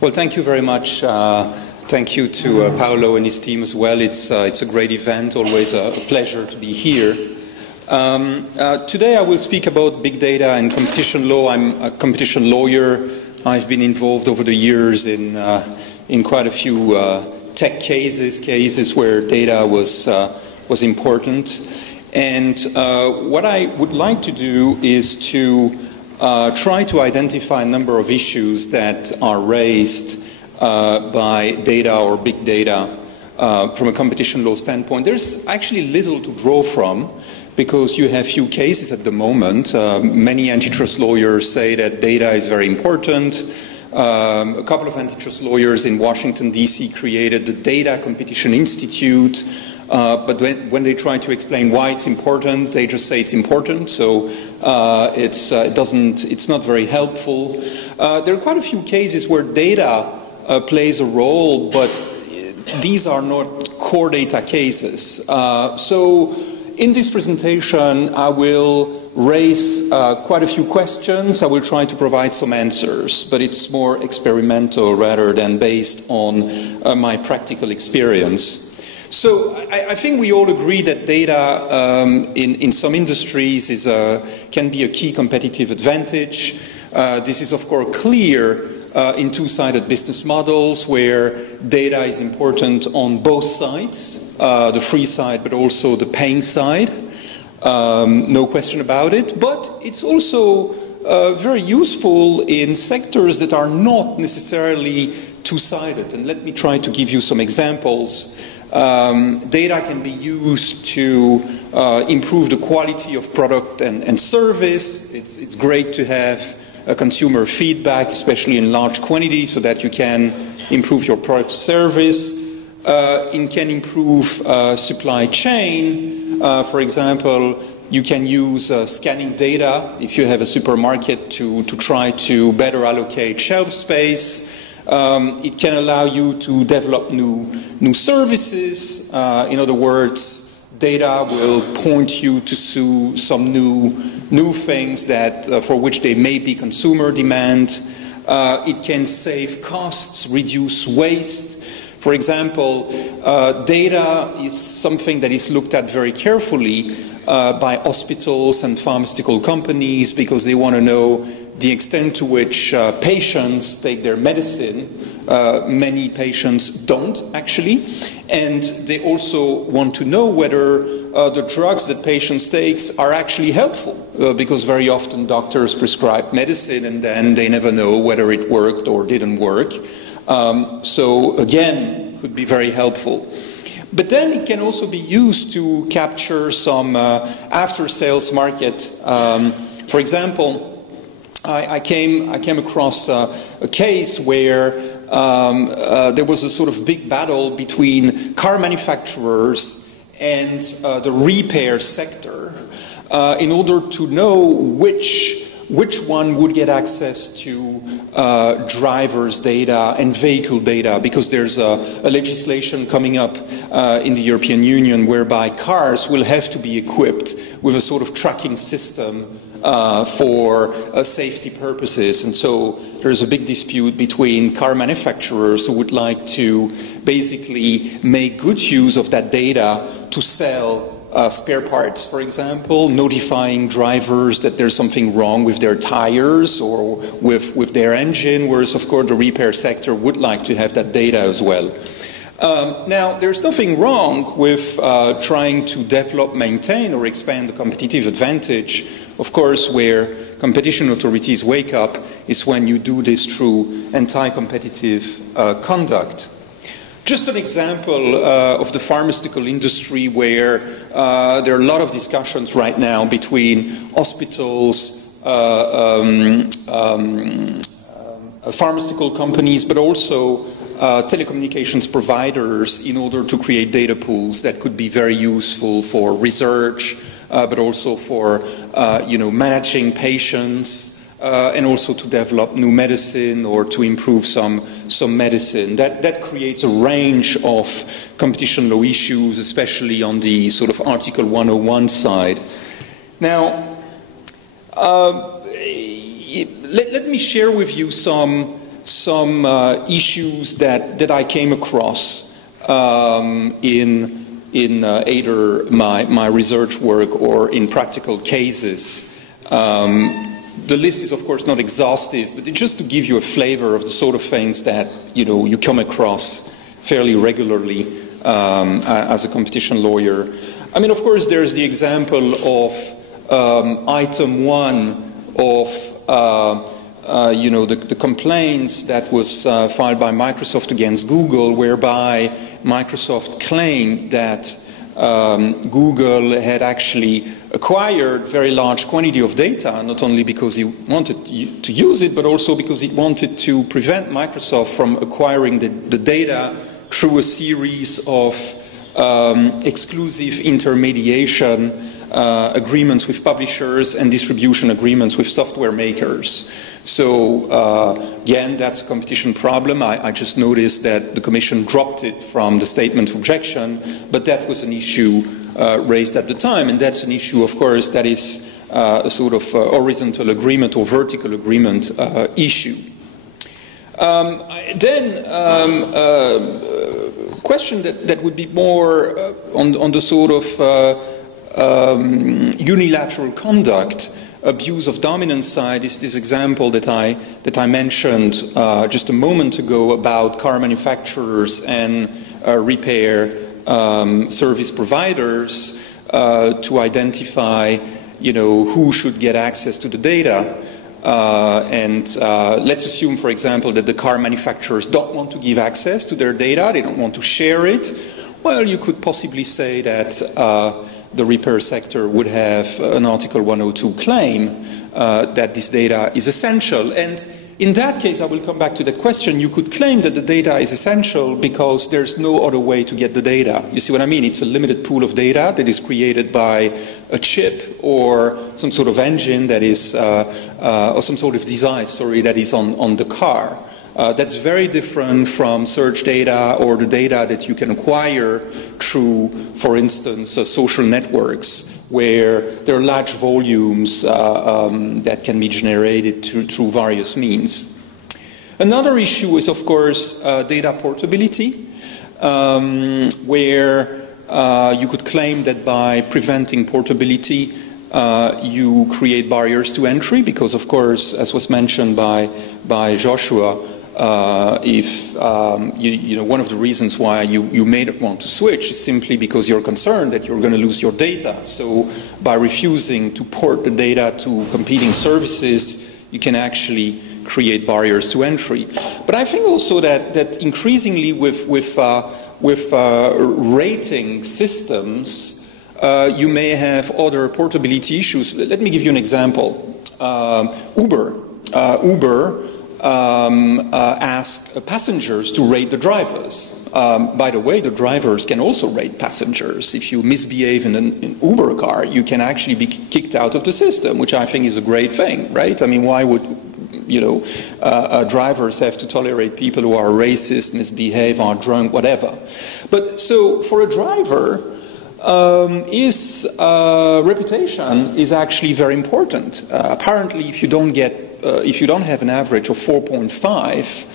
Well, thank you very much. Thank you to Paolo and his team as well. It's a great event, always a pleasure to be here. Today I will speak about big data and competition law. I'm a competition lawyer. I've been involved over the years in quite a few tech cases where data was important. And what I would like to do is to try to identify a number of issues that are raised by data or big data from a competition law standpoint. There's actually little to draw from because you have few cases at the moment. Many antitrust lawyers say that data is very important. A couple of antitrust lawyers in Washington, D.C. created the Data Competition Institute. But when they try to explain why it's important, they just say it's important. So it's not very helpful. There are quite a few cases where data plays a role, but these are not core data cases. So in this presentation, I will raise quite a few questions. I will try to provide some answers, but it's more experimental rather than based on my practical experience. So I think we all agree that data in some industries can be a key competitive advantage. This is of course clear in two-sided business models where data is important on both sides, the free side but also the paying side. No question about it. But it's also very useful in sectors that are not necessarily two-sided. And let me try to give you some examples. Data can be used to improve the quality of product and service. It's great to have consumer feedback, especially in large quantities, so that you can improve your product service. It can improve supply chain. For example, you can use scanning data if you have a supermarket to try to better allocate shelf space. It can allow you to develop new services. In other words, data will point you to some new things that for which there may be consumer demand. It can save costs, reduce waste. For example, data is something that is looked at very carefully by hospitals and pharmaceutical companies because they want to know the extent to which patients take their medicine. Many patients don't, actually. And they also want to know whether the drugs that patients take are actually helpful, because very often doctors prescribe medicine and then they never know whether it worked or didn't work. So again, could be very helpful. But then it can also be used to capture some after-sales market. For example, I came across a case where there was a sort of big battle between car manufacturers and the repair sector in order to know which one would get access to drivers' data and vehicle data, because there's a legislation coming up in the European Union whereby cars will have to be equipped with a sort of tracking system for safety purposes. And so there's a big dispute between car manufacturers who would like to basically make good use of that data to sell spare parts, for example, notifying drivers that there's something wrong with their tires or with their engine, whereas of course the repair sector would like to have that data as well. Now, there's nothing wrong with trying to develop, maintain or expand the competitive advantage. Of course, where competition authorities wake up is when you do this through anti-competitive conduct. Just an example of the pharmaceutical industry where there are a lot of discussions right now between hospitals, pharmaceutical companies, but also telecommunications providers in order to create data pools that could be very useful for research, but also for managing patients, and also to develop new medicine or to improve some medicine. That creates a range of competition law issues, especially on the sort of Article 101 side. Now, let me share with you some some issues that I came across in either my research work or in practical cases. The list is of course not exhaustive, but just to give you a flavor of the sort of things that you come across fairly regularly as a competition lawyer. I mean, of course, there's the example of item 1 of the complaints that was filed by Microsoft against Google, whereby Microsoft claimed that Google had actually acquired very large quantity of data, not only because it wanted to use it, but also because it wanted to prevent Microsoft from acquiring the data through a series of exclusive intermediation agreements with publishers and distribution agreements with software makers. So again, that's a competition problem. I just noticed that the Commission dropped it from the statement of objection, but that was an issue raised at the time, and that's an issue, of course, that is a sort of horizontal agreement or vertical agreement issue. Question that would be more on the sort of unilateral conduct, abuse of dominance side is this example that I mentioned just a moment ago about car manufacturers and repair service providers to identify who should get access to the data. Let's assume, for example, that the car manufacturers don't want to give access to their data, they don't want to share it. Well, you could possibly say that the repair sector would have an Article 102 claim that this data is essential. And in that case, I will come back to the question, you could claim that the data is essential because there's no other way to get the data. You see what I mean? It's a limited pool of data that is created by a chip or some sort of engine that is, or some sort of device, sorry, that is on the car. That's very different from search data or the data that you can acquire through, for instance, social networks, where there are large volumes that can be generated through various means. Another issue is, of course, data portability, where you could claim that by preventing portability, you create barriers to entry, because, of course, as was mentioned by Joshua, if one of the reasons why you may not want to switch is simply because you're concerned that you're going to lose your data. So by refusing to port the data to competing services, you can actually create barriers to entry. But I think also that increasingly with rating systems, you may have other portability issues. Let me give you an example. Uber ask passengers to rate the drivers. By the way, the drivers can also rate passengers. If you misbehave in an Uber car, you can actually be kicked out of the system, which I think is a great thing, right? I mean, why would drivers have to tolerate people who are racist, misbehave, are drunk, whatever? But so for a driver, his reputation is actually very important. Apparently, if you don't have an average of 4.5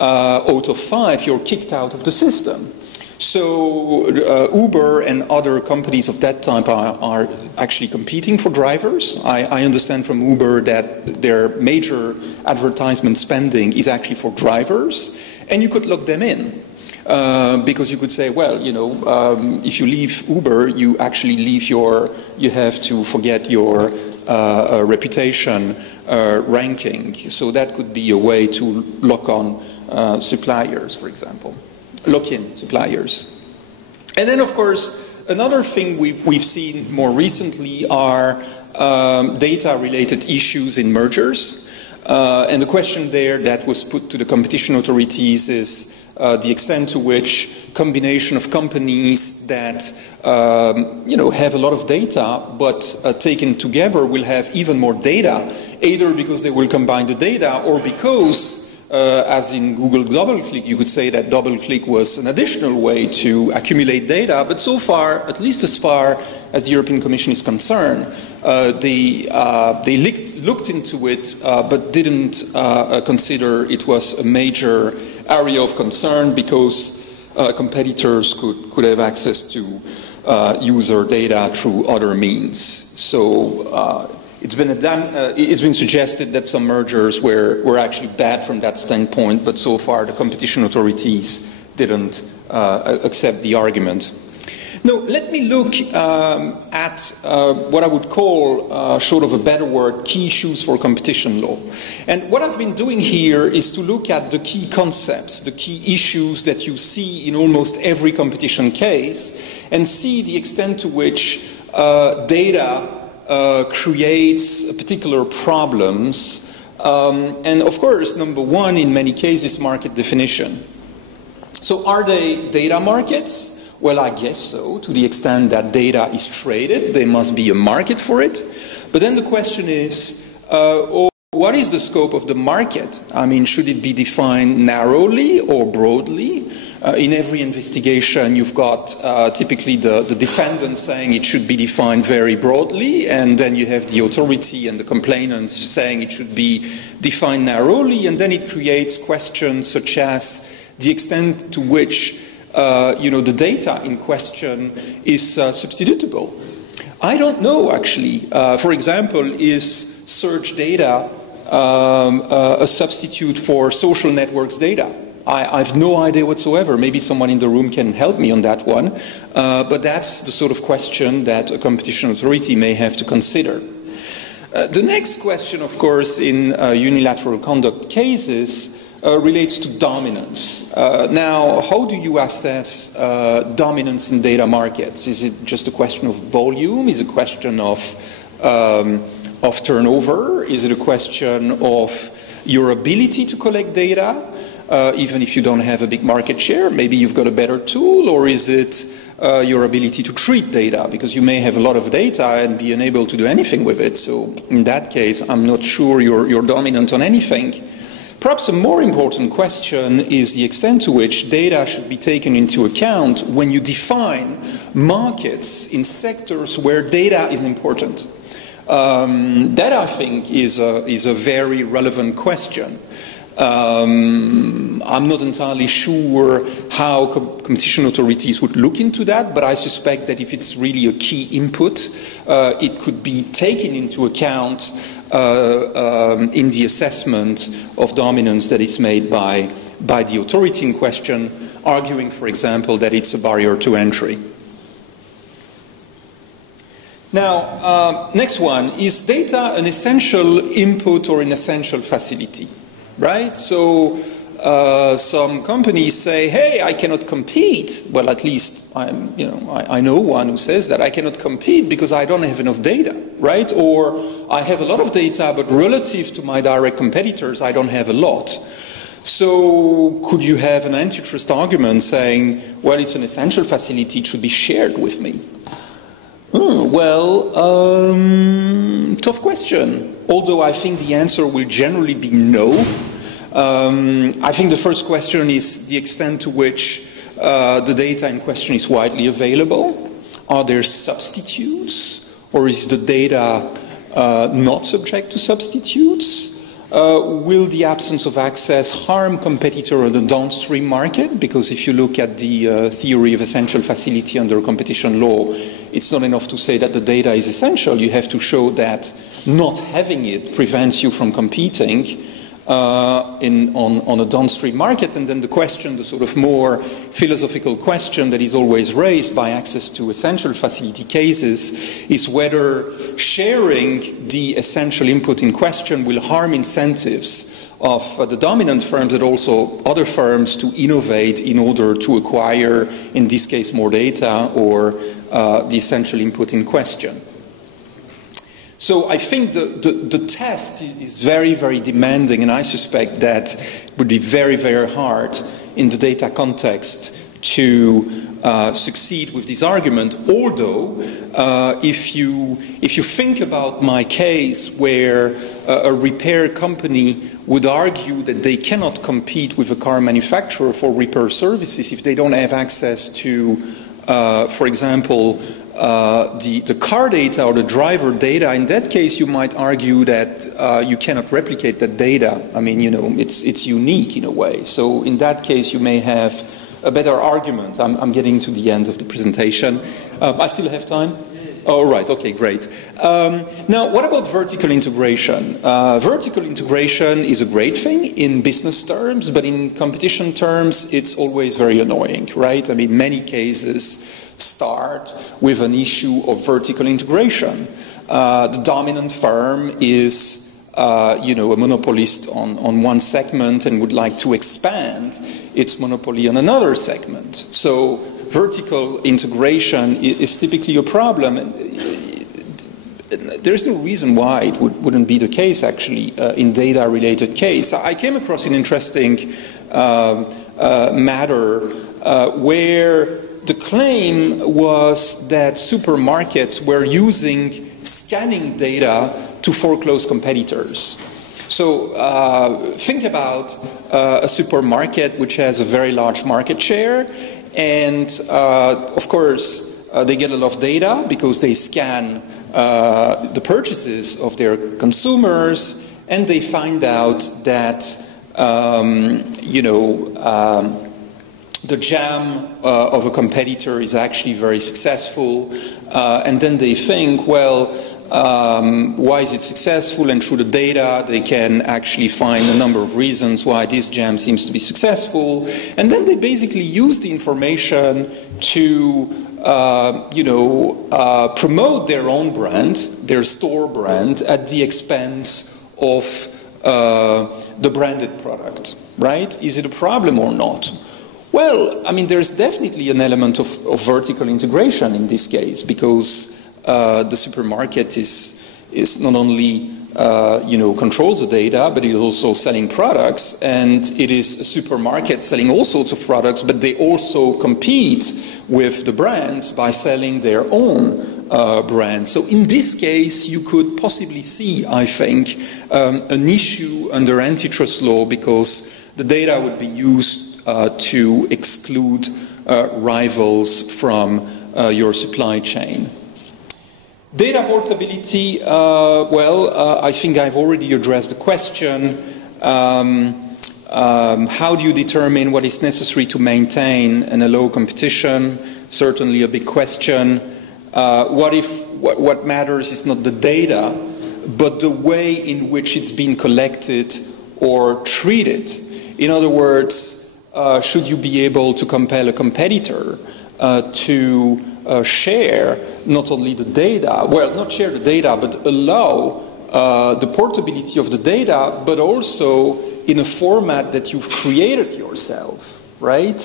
out of 5, you're kicked out of the system. So Uber and other companies of that type are actually competing for drivers. I understand from Uber that their major advertisement spending is actually for drivers, and you could lock them in. Because you could say, well, if you leave Uber, you actually you have to forget your reputation ranking. So that could be a way to lock on suppliers, for example. Lock in suppliers. And then, of course, another thing we've seen more recently are data-related issues in mergers. And the question there that was put to the competition authorities is the extent to which combination of companies that have a lot of data, but taken together will have even more data, either because they will combine the data or because, as in Google DoubleClick, you could say that DoubleClick was an additional way to accumulate data, but so far, at least as far as the European Commission is concerned. They looked into it, but didn't consider it was a major area of concern because competitors could have access to user data through other means. So it's been suggested that some mergers were actually bad from that standpoint, but so far the competition authorities didn't accept the argument. Now, let me look at what I would call, short of a better word, key issues for competition law. And what I've been doing here is to look at the key concepts, the key issues that you see in almost every competition case, and see the extent to which data creates particular problems. And of course, number one, in many cases, market definition. So are they data markets? Well, I guess so, to the extent that data is traded, there must be a market for it. But then the question is, what is the scope of the market? I mean, should it be defined narrowly or broadly? In every investigation, you've got typically the defendant saying it should be defined very broadly, and then you have the authority and the complainants saying it should be defined narrowly, and then it creates questions such as the extent to which the data in question is substitutable. I don't know, actually. For example, is search data a substitute for social networks data? I have no idea whatsoever. Maybe someone in the room can help me on that one. But that's the sort of question that a competition authority may have to consider. The next question, of course, in unilateral conduct cases relates to dominance. Now, how do you assess dominance in data markets? Is it just a question of volume? Is it a question of turnover? Is it a question of your ability to collect data, even if you don't have a big market share? Maybe you've got a better tool, or is it your ability to treat data, because you may have a lot of data and be unable to do anything with it. So in that case, I'm not sure you're dominant on anything. Perhaps a more important question is the extent to which data should be taken into account when you define markets in sectors where data is important. That, I think, is a very relevant question. I'm not entirely sure how competition authorities would look into that, but I suspect that if it's really a key input, it could be taken into account in the assessment of dominance that is made by the authority in question, arguing, for example, that it's a barrier to entry. Now, next one, is data an essential input or an essential facility? Right? So some companies say, hey, I cannot compete. Well, at least I know one who says that I cannot compete because I don't have enough data, right? Or I have a lot of data, but relative to my direct competitors, I don't have a lot. So could you have an antitrust argument saying, well, it's an essential facility, it should be shared with me? Tough question. Although I think the answer will generally be no. I think the first question is the extent to which the data in question is widely available. Are there substitutes? Or is the data not subject to substitutes? Will the absence of access harm competitor on the downstream market? Because if you look at the theory of essential facility under competition law, it's not enough to say that the data is essential. You have to show that not having it prevents you from competing on a downstream market. And then the question, the sort of more philosophical question that is always raised by access to essential facility cases is whether sharing the essential input in question will harm incentives of the dominant firms and also other firms to innovate in order to acquire, in this case, more data or the essential input in question. So I think the test is very, very demanding, and I suspect that it would be very, very hard in the data context to succeed with this argument. Although, if you think about my case where a repair company would argue that they cannot compete with a car manufacturer for repair services if they don't have access to, for example, the car data or the driver data, in that case you might argue that you cannot replicate that data. I mean, you know, it's unique in a way. So in that case you may have a better argument. I'm getting to the end of the presentation. I still have time? Oh, right, okay, great. Now, what about vertical integration? Vertical integration is a great thing in business terms, but in competition terms, it's always very annoying, right? I mean, many cases start with an issue of vertical integration. The dominant firm is you know, a monopolist on one segment and would like to expand its monopoly on another segment. So vertical integration is typically a problem. And there's no reason why it wouldn't be the case, actually, in data-related case. I came across an interesting matter where the claim was that supermarkets were using scanning data to foreclose competitors. So think about a supermarket which has a very large market share, and of course they get a lot of data because they scan the purchases of their consumers, and they find out that you know, the jam of a competitor is actually very successful, and then they think, well, why is it successful? And through the data, they can actually find a number of reasons why this jam seems to be successful. And then they basically use the information to, you know, promote their own brand, their store brand, at the expense of the branded product, right? Is it a problem or not? Well, I mean, there's definitely an element of vertical integration in this case, because the supermarket is not only you know, controls the data, but it is also selling products, and it is a supermarket selling all sorts of products, but they also compete with the brands by selling their own brand. So in this case, you could possibly see, I think, an issue under antitrust law, because the data would be used to exclude rivals from your supply chain. Data portability, well, I think I've already addressed the question. How do you determine what is necessary to maintain and allow competition? Certainly a big question. What if what matters is not the data, but the way in which it's been collected or treated? In other words, should you be able to compel a competitor to share not only the data, well, not share the data, but allow the portability of the data, but also in a format that you've created yourself, right?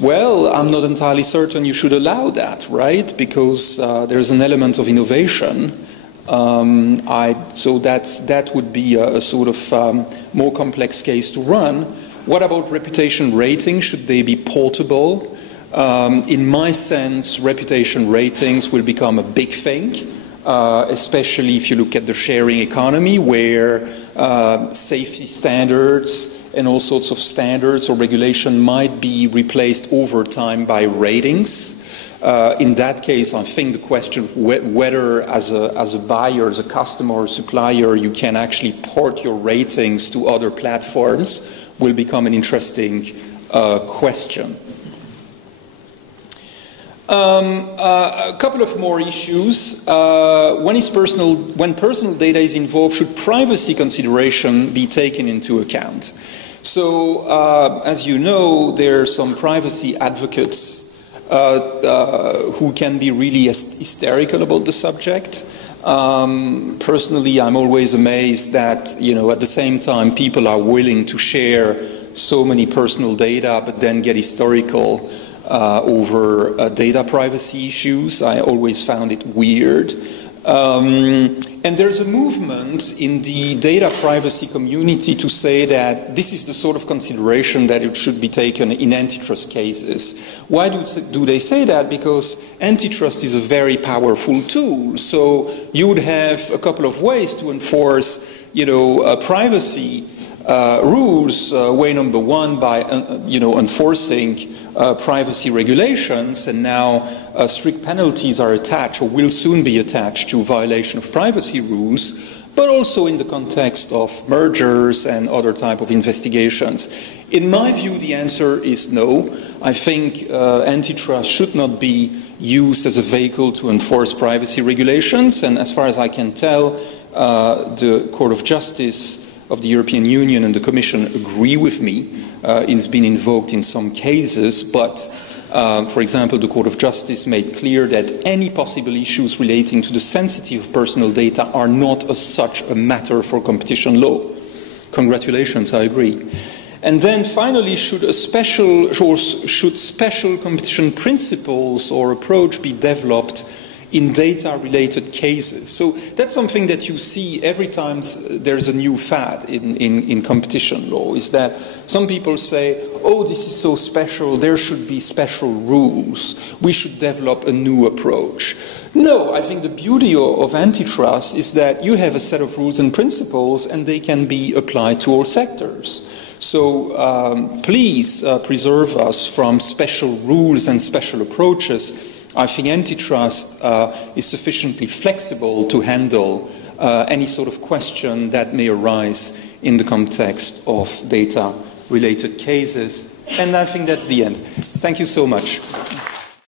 Well, I'm not entirely certain you should allow that, right? Because there's an element of innovation. So that would be a sort of more complex case to run. What about reputation ratings? Should they be portable? In my sense, reputation ratings will become a big thing, especially if you look at the sharing economy, where safety standards and all sorts of standards or regulation might be replaced over time by ratings. In that case, I think the question of whether as a buyer, as a customer or supplier, you can actually port your ratings to other platforms will become an interesting question. A couple of more issues. When personal data is involved, should privacy consideration be taken into account? So, as you know, there are some privacy advocates who can be really hysterical about the subject. Personally, I'm always amazed that, you know, at the same time people are willing to share so many personal data, but then get hysterical over data privacy issues. I always found it weird. And there's a movement in the data privacy community to say that this is the sort of consideration that it should be taken in antitrust cases. Why do they say that? Because antitrust is a very powerful tool. So you would have a couple of ways to enforce, you know, privacy rules. Way number one, by enforcing privacy regulations, and now strict penalties are attached or will soon be attached to violation of privacy rules, but also in the context of mergers and other type of investigations. In my view, the answer is no. I think antitrust should not be used as a vehicle to enforce privacy regulations, and as far as I can tell, the Court of Justice of the European Union and the Commission agree with me. It's been invoked in some cases, but for example, the Court of Justice made clear that any possible issues relating to the sensitive personal data are not as such a matter for competition law. Congratulations, I agree. And then finally, should special competition principles or approach be developed in data-related cases? So that's something that you see every time there's a new fad in competition law, is that some people say, oh, this is so special, there should be special rules, we should develop a new approach. No, I think the beauty of antitrust is that you have a set of rules and principles and they can be applied to all sectors. So please preserve us from special rules and special approaches. I think antitrust is sufficiently flexible to handle any sort of question that may arise in the context of data-related cases. And I think that's the end. Thank you so much.